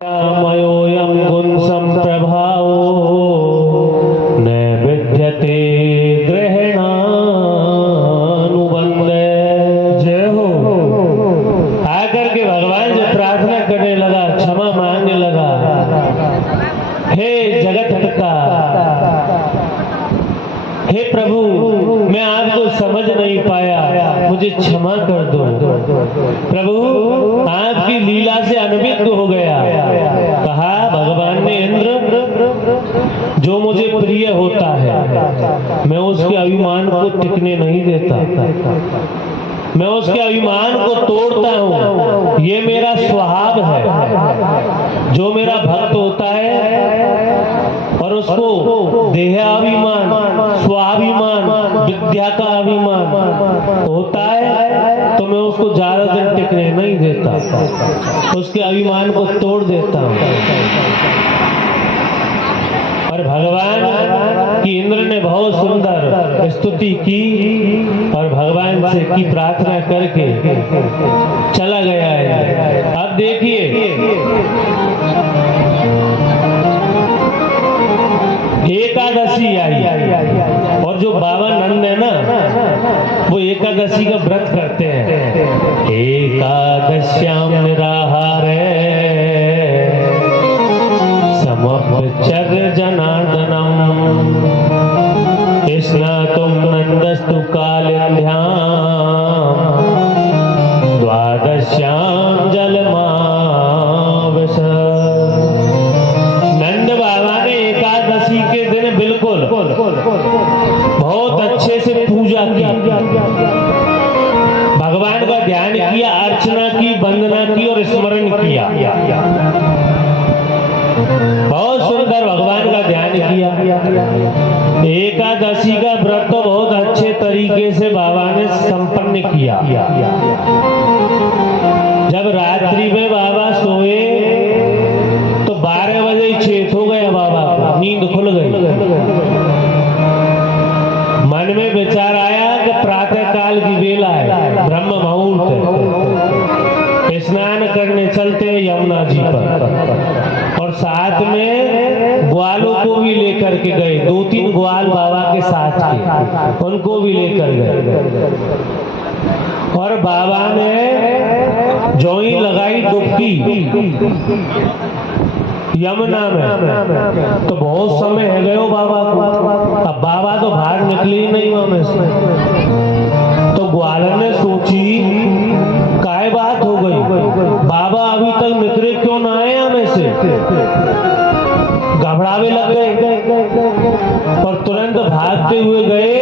मयोऽयं गुणसम्प्रभावो न विद्यते ग्रहणानुबन्धे। जय हो। आकर के भगवान से प्रार्थना करने लगा, क्षमा मांगने लगा। हे जगत पिता, हे प्रभु, मैं आपको समझ नहीं पाया, मुझे क्षमा कर दो। प्रभु आपकी लीला से अनभिज्ञ हो गया। कहा भगवान ने, इंद्र, जो मुझे प्रिय होता है मैं उसके अभिमान को टिकने नहीं देता, मैं उसके अभिमान को तोड़ता हूँ। ये मेरा स्वभाव है। जो मेरा भक्त होता है और उसको देहाभिमान, स्वाभिमान, विद्या का अभिमान होता है तो मैं उसको ज्यादा दिन टिकने नहीं देता, उसके अभिमान को तोड़ देता हूँ। और भगवान की इंद्र ने बहुत सुंदर स्तुति की और भगवान से की प्रार्थना करके चला गया है। अब देखिए, एकादशी आई और जो बाबा नंद है ना, वो एकादशी का व्रत करते हैं। एकादश्याम निराहारे समपचर्य जनार्दनम स्नातुं नंदस्तु कालिन्ध्याम द्वादश्याम जलमावस। नंद बाबा ने एकादशी के दिन बिल्कुल बहुत अच्छे से पूजा की, भगवान का ध्यान किया, अर्चना की, वंदना की और स्मरण किया। बहुत सुंदर भगवान का ध्यान किया। एकादशी का व्रत तो बहुत अच्छे तरीके से बाबा ने संपन्न किया। जब रात्रि में बाबा सोए तो 12 बजे चेत हो गया, बाबा नींद खुल गई। मन में विचार आया कि प्रातः काल की बेला है, ब्रह्म मुहूर्त है, स्नान करने चलते हैं यमुना जी पर। और साथ में ग्वालों को भी लेकर के गए, 2-3 ग्वाल बाबा के साथ के, उनको भी लेकर गए। और बाबा ने जो ही लगाई डुबकी यमुना में तो बहुत समय है गयो बाबा को। अब बाबा तो बाहर निकले ही नहीं वहां में से। तो ग्वालन ने सोची काय बात हो गई, बाबा अभी तक निकले क्यों ना आए हमें से। घबरावे लग गए और तुरंत भागते हुए गए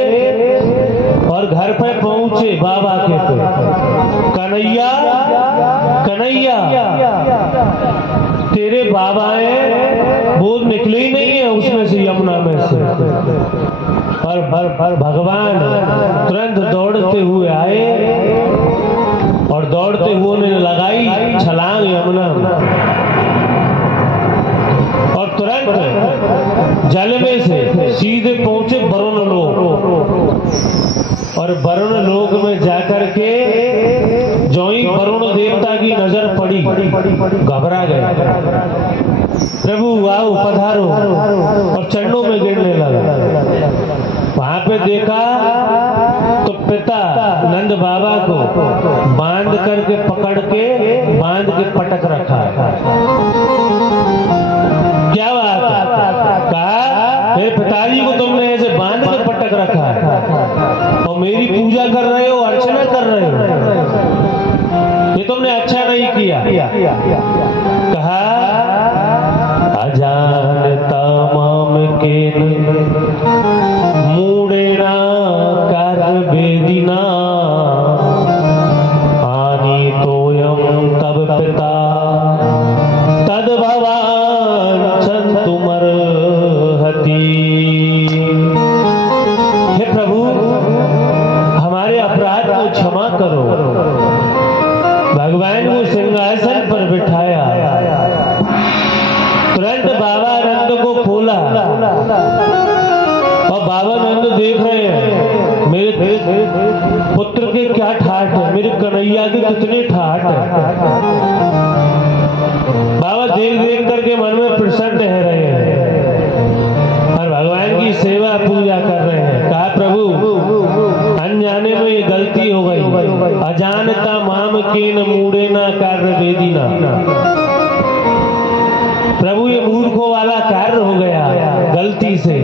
और घर पर पहुंचे बाबा के पे। कन्हैया, कन्हैया, तेरे बाबा है वो निकले ही नहीं है उसमें से, यमुना में से। और भगवान तुरंत दौड़ते हुए आए और दौड़ते हुए उन्हें लगाई छलांग यमुना में और तुरंत जल में से सीधे पहुंचे वरुण लोक। और वरुण लोक में जाकर के जो ही वरुण देवता की नजर पड़ी, घबरा गए। प्रभु आओ पधारो, और चरणों में गिरने लगा। वहां पे देखा तो पिता नंद बाबा को बांध करके पकड़ के बांध के पटक रखा है। क्या बात है? कहा मेरे पिताजी को तुमने ऐसे बांध के पटक रखा है और मेरी पूजा कर रहे हो, अर्चना कर रहे हो, ये तुमने अच्छा नहीं किया। कहा अजानता माम के मूढ़ेना कर वेदिना आनी तोयम तब पिता तद भवान चंतुमर हति। हे प्रभु, हमारे अपराध को क्षमा करो। भगवान को सिंहासन पर बिठाया, तुरंत बाबा नंद को खोला और बाबा नंद देख रहे हैं मेरे पुत्र के क्या ठाठ है, मेरे कन्हैया के कितने ठाठ है। बाबा देख गलती से,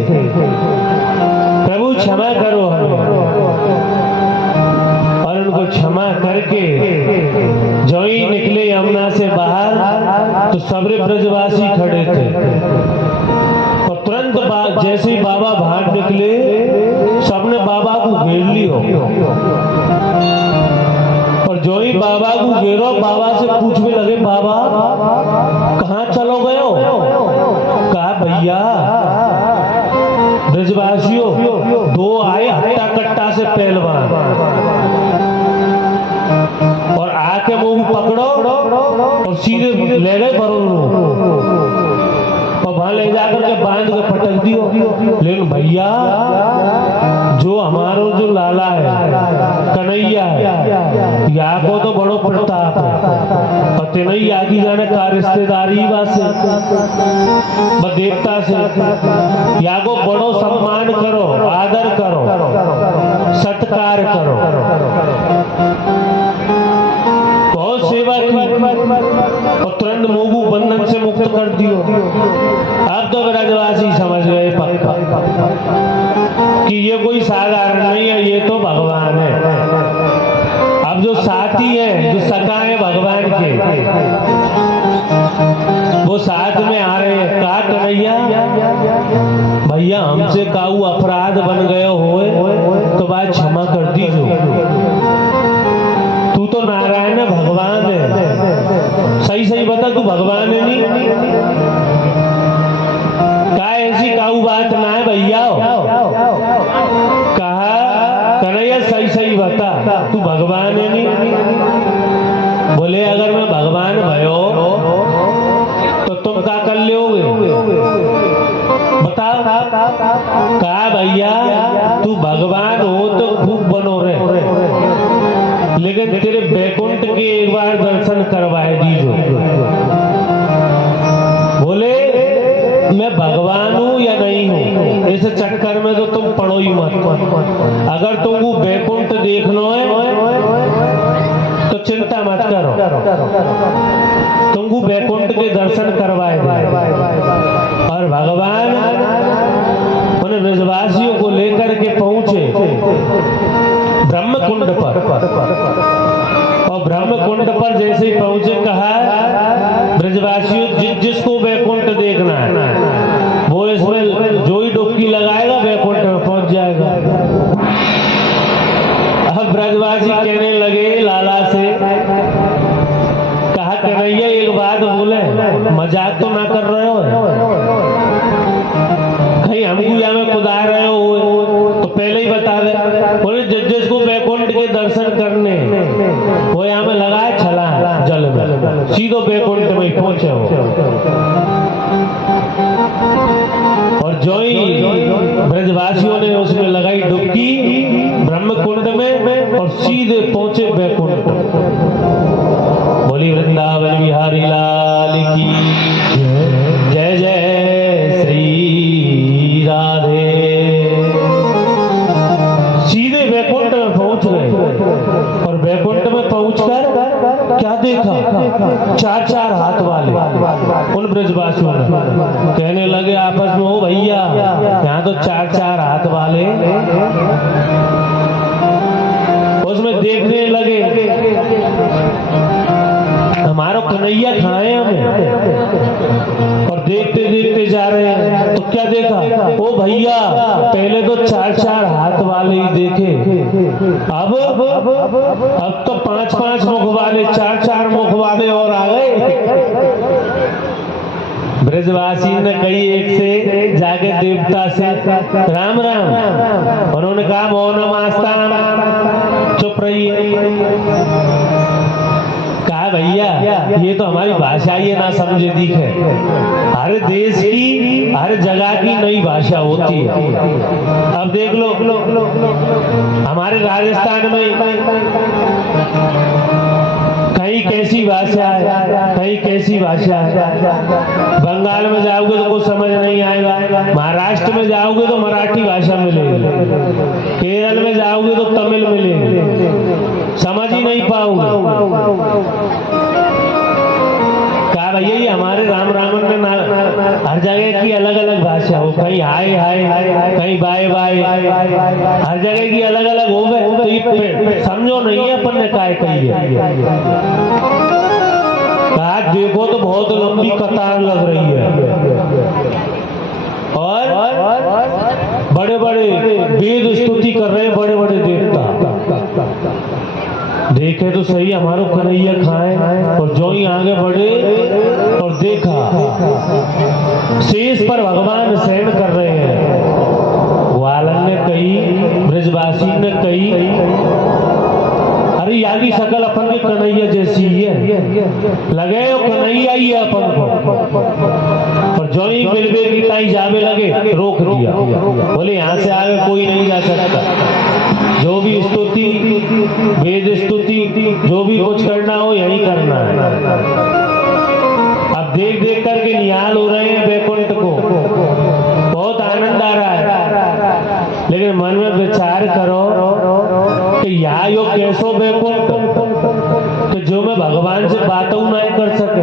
प्रभु क्षमा करो हमें। और उनको क्षमा करके जो ही निकले यमुना से बाहर तो सबरे ब्रजवासी खड़े थे। और तुरंत जैसे ही बाबा बाहर निकले सबने बाबा को घेर लियो। और जो ही बाबा को घेरो बाबा से पूछने लगे, बाबा कहाँ चलो गए हो? कहा भैया ब्रजवासियों दो आए हट्टा कट्टा से पहलवान और आके मुंह पकड़ो और सीधे ले गए बरुण और वहां ले जाकर के बांध के पटक दियो। लेकिन भैया जो हमारो जो लाला है कन्हैया है या को तो बड़ो प्रताप है और तेनई आगे जाने का रिश्तेदारी से देवता से या को बड़ो सम्मान करो, आदर करो, सत्कार करो। बहुत सेवा की और तुरंत मोगू बंधन से मुक्त कर दियो। अब तो ब्रजवासी समझ गए पक्का कि ये कोई साधारण नहीं है, ये तो भगवान है। अब जो साथी है, जो सखा है भगवान के, वो साथ में आ रहे हैं। कहा कन्हैया भैया हमसे काऊ अपराध बन गए होए तो बात क्षमा कर दीजिए। तू तो नारायण है, भगवान है, सही सही बता तू भगवान है नहीं? कहा ऐसी काऊ बात ना है भैया। कहा कन्हैया सही सही बता तू भगवान है नहीं? बोले अगर मैं भगवान भयो तो तुम क्या कर लोगे बताओ? कहा भैया तू भगवान हो तो खूब बनो रे, लेकिन तेरे बैकुंठ के एक बार दर्शन करवाए दीजिए। बोले मैं भगवान हूँ या नहीं हूँ इस चक्कर में तो तुम पढ़ो ही मत। अगर तुमको बैकुंठ देखना है तो चिंता मत करो, तुमको बैकुंठ के दर्शन करवाए दे। और भगवान उन ब्रजवासियों को लेकर के पहुंचे ब्रह्मकुंड पर। और ब्रह्मकुंड पर जैसे ही पहुंचे कहा ब्रजवासियों जिसको बैकुंठ देखना है वो इसमें जो ही डुबकी लगाएगा बैकुंठ में पहुंच जाएगा। अब ब्रजवासी कहने लगे लाला से, कहा कन्हैया एक बात बोले, मजाक तो ना कर रहे हो? कहीं हमको यहाँ में कुदा रहे हो तो पहले ही बता दे। बोले जिसको बैकुंठ के दर्शन करने वो यहाँ में लगाए छला जल में, सीधो बैकुंठ में पहुंचे हो। और जो ही ब्रजवासियों ने उसमें लगाई डुबकी ब्रह्मकुंड में और सीधे पहुंचे बैकुंठ। बोली वृंदावन बिहारी लाल की जय जय श्री राधे। सीधे बैकुंठ में पहुंच गए और बैकुंठ में पहुंचकर क्या देखा? चार चार हाथ वाले उन ब्रजवासियों ने कहने लगे आपस में, ओ भैया यहाँ तो चार चार हाथ वाले। उसमें देखने लगे हमारा कन्हैया खाए हमें और देखते देखते जा रहे हैं तो क्या देखा? ओ भैया पहले तो चार चार हाथ वाले ही देखे, अब तो पांच पांच मुख वाले, चार चार मुख वाले और आ गए। ब्रजवासी ने कही एक से जाके देवता से राम राम। उन्होंने कहा मौनम आस्ताम, चुप रहिए। कहा भैया ये तो हमारी भाषा ये ना समझे दिखे, हर देश की हर जगह की नई भाषा होती है। अब देख लो हमारे राजस्थान में कहीं कैसी भाषा है, कहीं कैसी भाषा है। बंगाल में जाओगे तो कुछ समझ नहीं आएगा, महाराष्ट्र में जाओगे तो मराठी भाषा मिलेगी, केरल में जाओगे तो तमिल मिलेगी, समझ ही नहीं पाओगे। कहा यही हमारे राम रावण ने हर जगह की अलग अलग भाषा हो, कहीं हाय हाय कहीं बाय बाय, हर जगह की अलग अलग हो गए तो ये समझो नहीं है अपन ने काय कही है। आज देखो तो बहुत लंबी कतार लग रही है और बड़े बड़े वेद स्तुति कर रहे हैं बड़े बड़े देवता। देखे तो सही हमारो कन्हैया खाए और जो ही आगे बढ़े और देखा शेष पर भगवान शयन कर रहे हैं। ग्वालन ने कही, ब्रजवासी ने कही, अरे यागी सकल अपन के कन्हैया जैसी ही है, लगे वो कन्हैया ही है अपन को। और जो ही बिलबे की ताई जावे लगे रोक दिया, बोले यहाँ से आगे कोई नहीं जा सकता। जो भी स्तुति वेद स्तुति जो भी कुछ करना हो यही करना है। अब देख देख करके निहाल हो रहे हैं बैकुंठ को, बहुत आनंद आ रहा है, लेकिन मन में विचार करो कि यहाँ यो कैसो बैकुंठ तो जो मैं भगवान से बातों नहीं कर सके।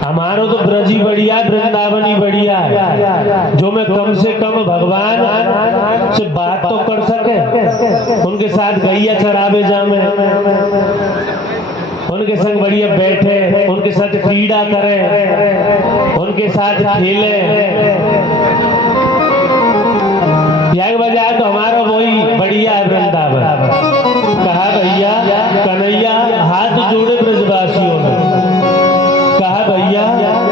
हमारो तो ब्रज ही बढ़िया, वृंदावन ही बढ़िया है, जो मैं कम से कम भगवान से बात तो कर सके। उनके साथ गैया चरावे जामे, उनके संग बढ़िया बैठे, उनके साथ क्रीड़ा करें, उनके साथ खेले। याग बजा तो हमारा वही बढ़िया है वृंदावन। कहा भैया कन्हैया हाथ जोड़े ब्रजवासियों ने, कहा भैया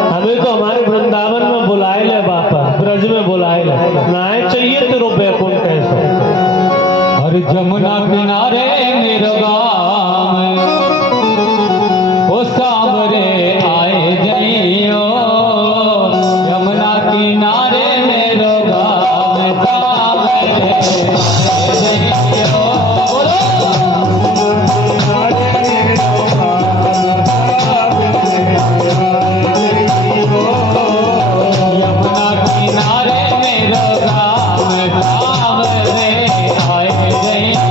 हमें तो हमारे वृंदावन में बुलाए ले, बापा ब्रज में बुलाए ले, ना चाहिए तेरो बैकुंठ ऐसे। हर जमुना किनारे मेरो गाँव ओ सामरे आए जइयो, यमुना किनारे मेरो गाँव सामरे आए जइयो।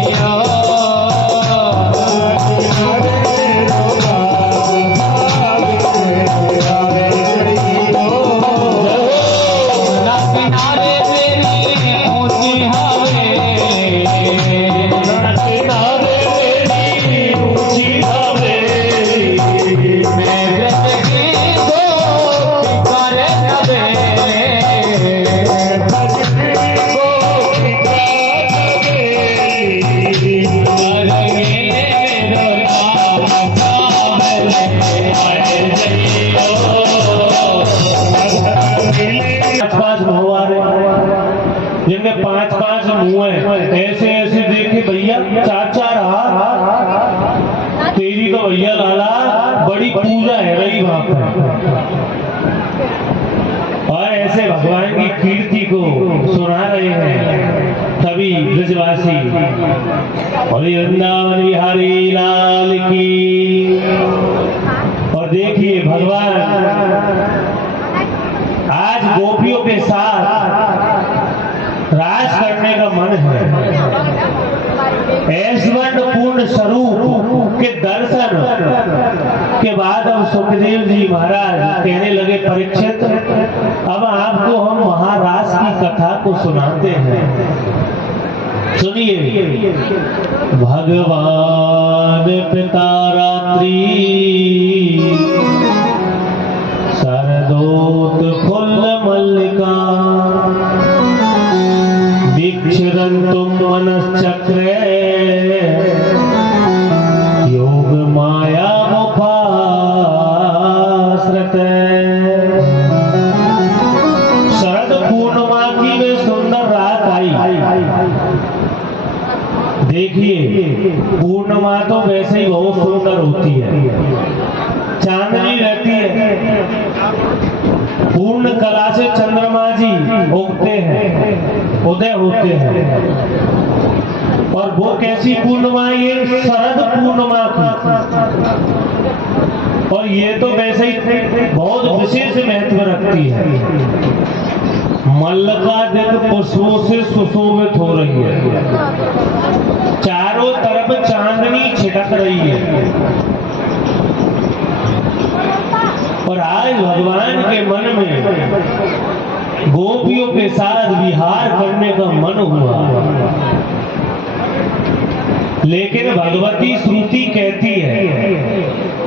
जिनमें पांच पांच मुंह है, ऐसे ऐसे देखे भैया चार चार हाथ, तेरी तो भैया लाला बड़ी पूजा है रही वहां पर। और ऐसे भगवान की कीर्ति को सुना रहे हैं सभी ब्रजवासी। और वृंदावन बिहारी लाल की। और देखिए भगवान आज गोपियों के साथ राज करने का मन है। ऐश्वर्य पूर्ण स्वरूप के दर्शन के बाद अब सुखदेव जी महाराज कहने लगे, परीक्षित अब आपको हम महाराज की कथा को सुनाते हैं, सुनिए। भगवान पिता रात्रि सरदूत फुल्ल मल्लिका, दीक्षिरंतुम मनश्चक्रे योग माया मुखाश्रते। शरद पूर्णिमा की वे सुंदर रात आई। देखिए पूर्णिमा तो वैसे ही बहुत सुंदर होती है, चांदनी रहती है, पूर्ण कला से चंद्रमा जी उगते हैं, उदय होते हैं। और वो कैसी पूर्णिमा, ये शरद पूर्णिमा की। और ये तो वैसे ही बहुत विशेष महत्व रखती है। मल्लिकार्जुन पुष्पों से सुशोभित हो रही है, चारों तरफ चांदनी छिटक रही है। और आज भगवान के मन में गोपियों के साथ विहार करने का मन हुआ। लेकिन भगवती श्रुति कहती है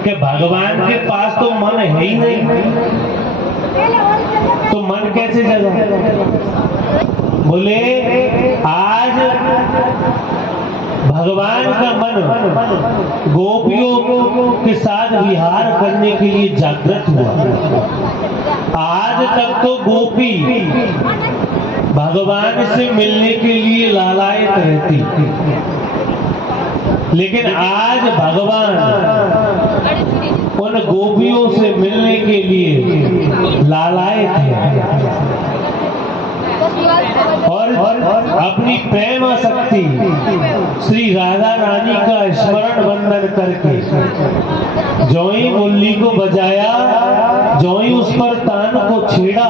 कि भगवान के पास तो मन है ही नहीं, तो मन कैसे जगा? बोले आज भगवान का मन गोपियों के साथ विहार करने के लिए जागृत हुआ। आज तक तो गोपी भगवान से मिलने के लिए लालायित रहती, लेकिन आज भगवान उन गोपियों से मिलने के लिए लालायित है और अपनी प्रेम शक्ति श्री राधा रानी का स्मरण वंदन करके जो ही मुरली को बजाया, जो ही उस पर तान को छेड़ा,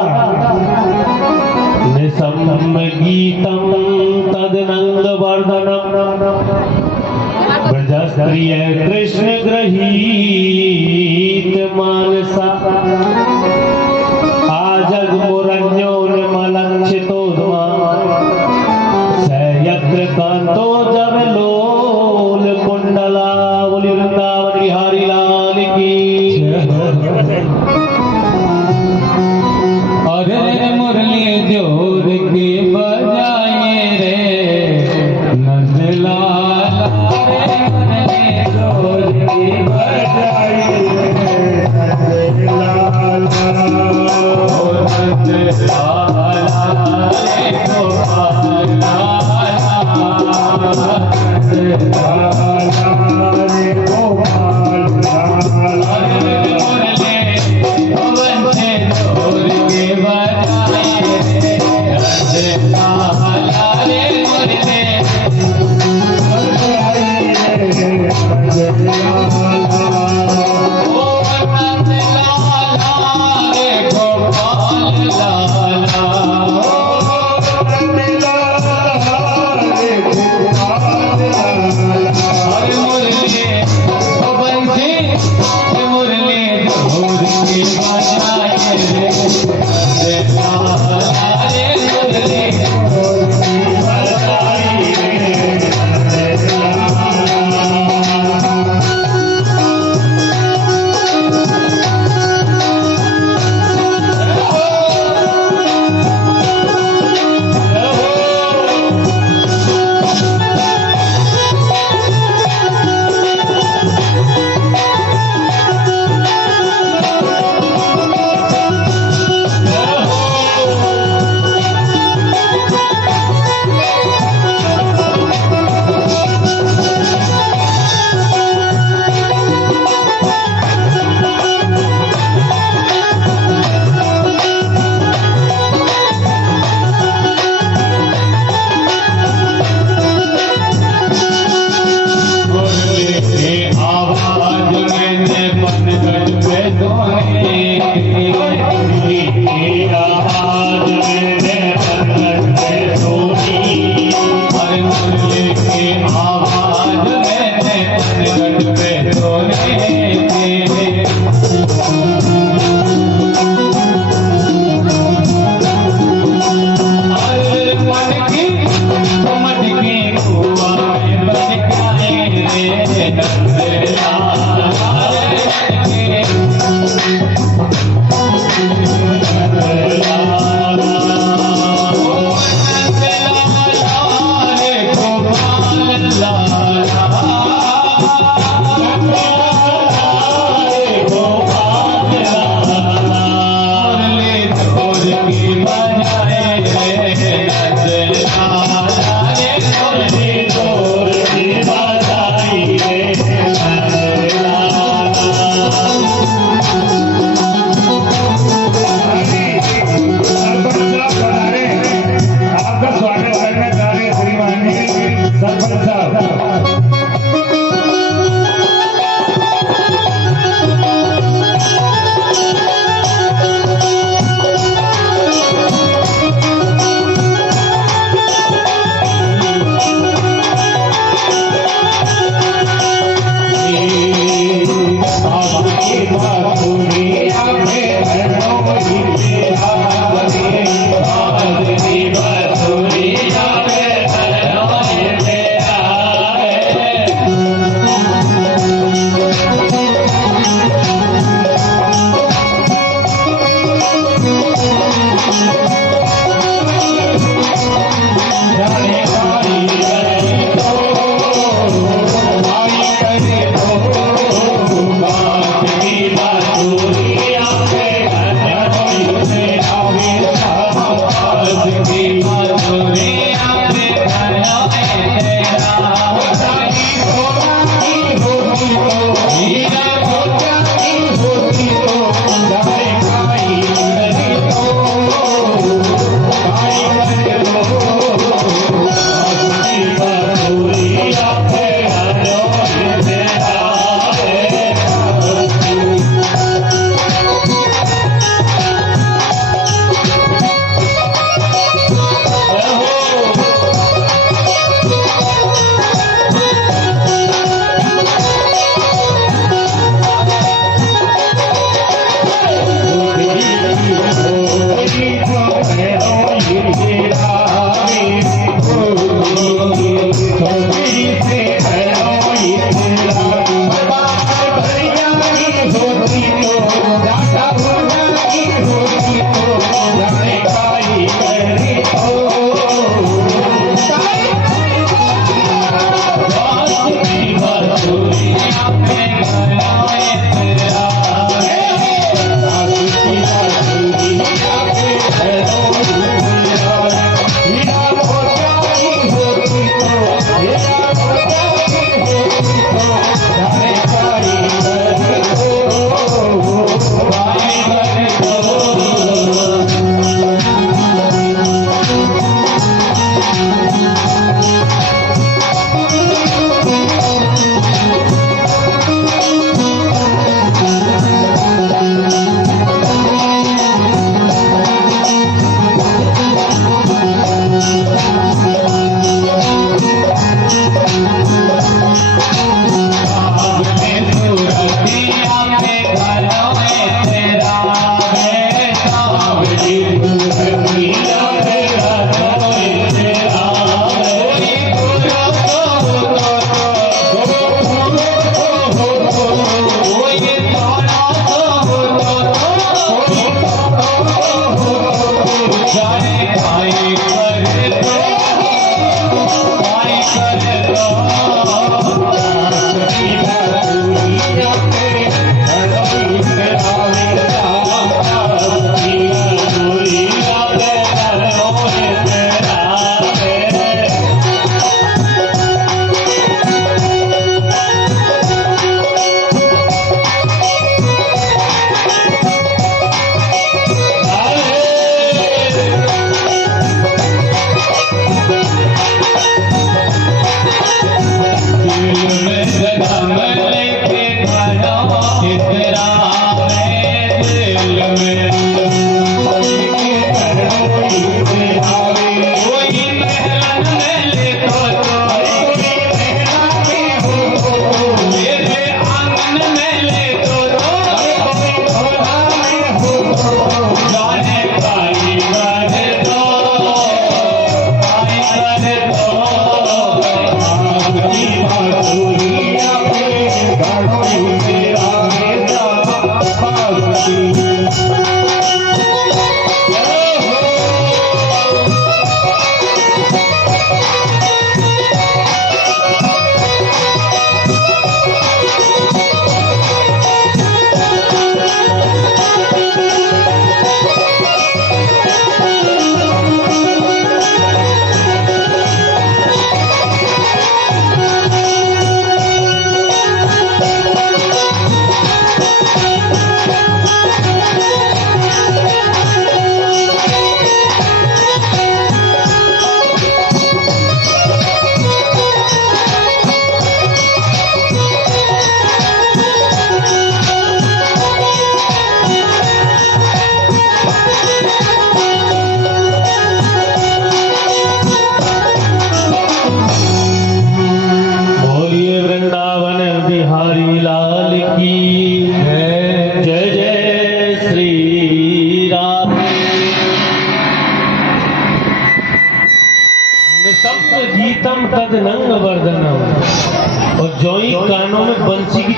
निशम गीतम तदनंद वर्धनम ब्रजस्त्रिय कृष्ण गृहीत मानसा आजग मुरण्योन्मलक्षितो सयत्र कांतो जब लोल कुंडला। बोली वृंदावन बिहारी लाल की। अरे मुरली जोर के बजाए रे नंदलाल, रे जोर के बजाए रे नंदलाल, ओ नंदलाल रे गोपाल रे गोपाल।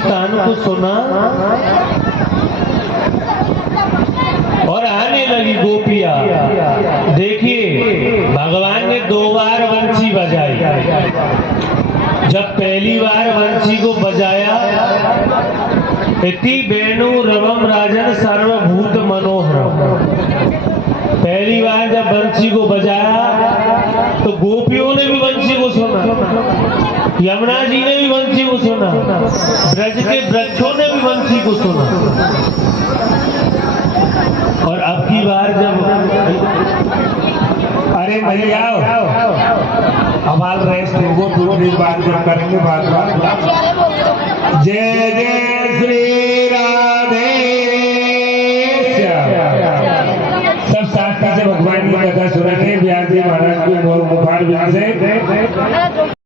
कान को सुना और आने लगी गोपियां। देखिए भगवान ने 2 बार बंसी बजाई। जब पहली बार बंसी को बजाया, इति वेणु रवम राजन सर्वभूत मनोहरम। पहली बार जब बंसी को बजाया तो गोपियों ने भी बंसी को सुना, यमुना जी ने भी बंसी को सुना, ब्रज के वृक्षों ने भी बंसी को सुना। और अब की बार जब अरे भैया हमारे रेस्ट वो दूसरी बात जो करेंगे बात जय जय श्री राधे श्याम। सब साथ से भगवान की कथा सुनेंगे। व्यास जी महाराज के मुखार से